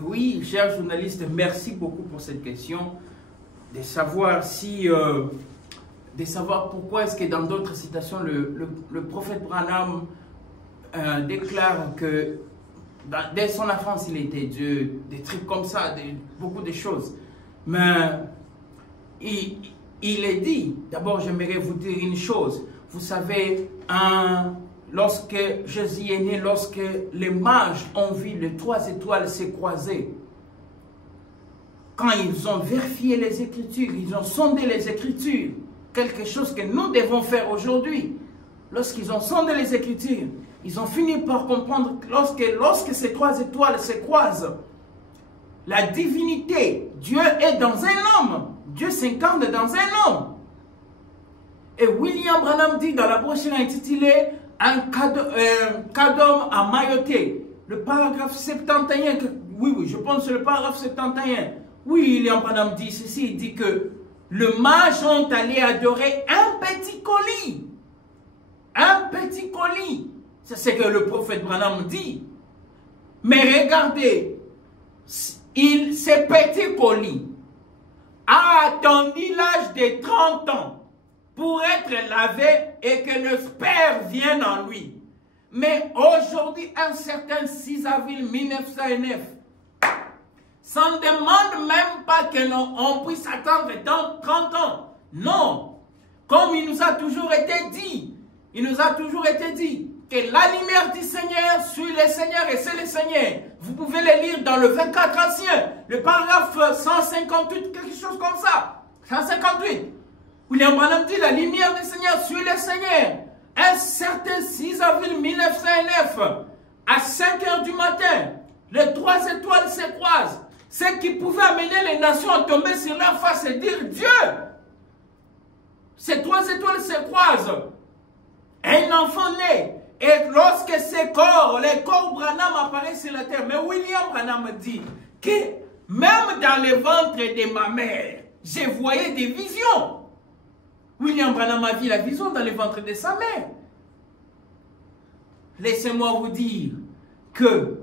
Oui, cher journaliste, merci beaucoup pour cette question. De savoir si, de savoir pourquoi est-ce que dans d'autres citations, le prophète Branham déclare que dès son enfance, il était Dieu, des trucs comme ça, beaucoup de choses. Mais il est dit, d'abord j'aimerais vous dire une chose. Vous savez, lorsque Jésus est né, lorsque les mages ont vu les 3 étoiles se croiser, quand ils ont vérifié les Écritures, ils ont sondé les Écritures, quelque chose que nous devons faire aujourd'hui. Lorsqu'ils ont sondé les Écritures, ils ont fini par comprendre que lorsque ces 3 étoiles se croisent, la divinité, Dieu est dans un homme. Dieu s'incarne dans un homme. Et William Branham dit dans la brochure intitulée « Un cas d'homme à mailloter », le paragraphe 71, oui, je pense que c'est le paragraphe 71. Oui, William Branham dit ceci, il dit que le mage ont allé adorer un petit colis. Un petit colis. C'est ce que le prophète Branham dit. Mais regardez, ce petit colis a attendu l'âge de 30 ans pour être lavé et que le sperme vienne en lui. Mais aujourd'hui, un certain 6 avril 1909, ça ne demande même pas qu'on puisse attendre dans 30 ans. Non. Comme il nous a toujours été dit, que la lumière du Seigneur suit le Seigneur et c'est le Seigneur. Vous pouvez le lire dans le 24 ancien, le paragraphe 158, quelque chose comme ça. 158. William Branham dit la lumière du Seigneur suit le Seigneur. Un certain 6 avril 1909, à 5 h du matin, les 3 étoiles se croisent. Ce qui pouvait amener les nations à tomber sur leur face et dire Dieu. Ces 3 étoiles se croisent. Un enfant naît. Et lorsque ces corps, les corps Branham apparaissent sur la terre, mais William Branham dit que même dans le ventre de ma mère, j'ai voyé des visions. William Branham a vu la vision dans le ventre de sa mère. Laissez-moi vous dire que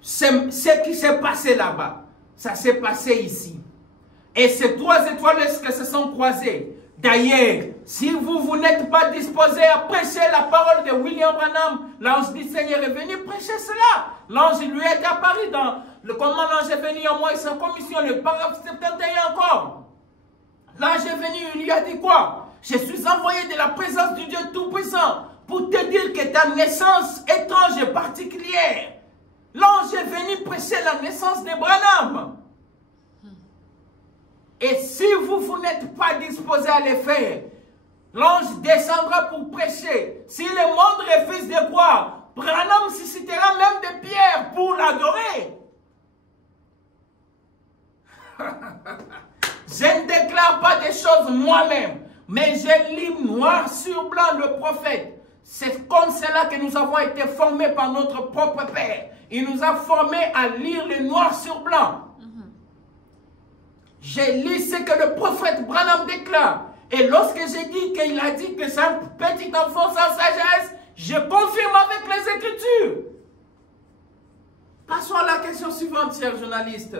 ce qui s'est passé là-bas, ça s'est passé ici. Et ces 3 étoiles, est-ce que se sont croisées? D'ailleurs, si vous n'êtes pas disposé à prêcher la parole de William Branham, l'ange du Seigneur est venu prêcher cela. L'ange lui est apparu dans le comment l'ange est venu en moi et sa commission, le paragraphe 71 encore. L'ange est venu, il lui a dit quoi? Je suis envoyé de la présence du Dieu Tout-Puissant pour te dire que ta naissance étrange et particulière. L'ange est venu prêcher la naissance de Branham. Et si vous n'êtes pas disposé à le faire, l'ange descendra pour prêcher. Si le monde refuse de croire, Branham suscitera même des pierres pour l'adorer. Je ne déclare pas des choses moi-même, mais je lis noir sur blanc le prophète. C'est comme cela que nous avons été formés par notre propre Père. Il nous a formés à lire le noir sur blanc. J'ai lu ce que le prophète Branham déclare. Et lorsque j'ai dit qu'il a dit que c'est un petit enfant sans sagesse, je confirme avec les Écritures. Passons à la question suivante, cher journaliste.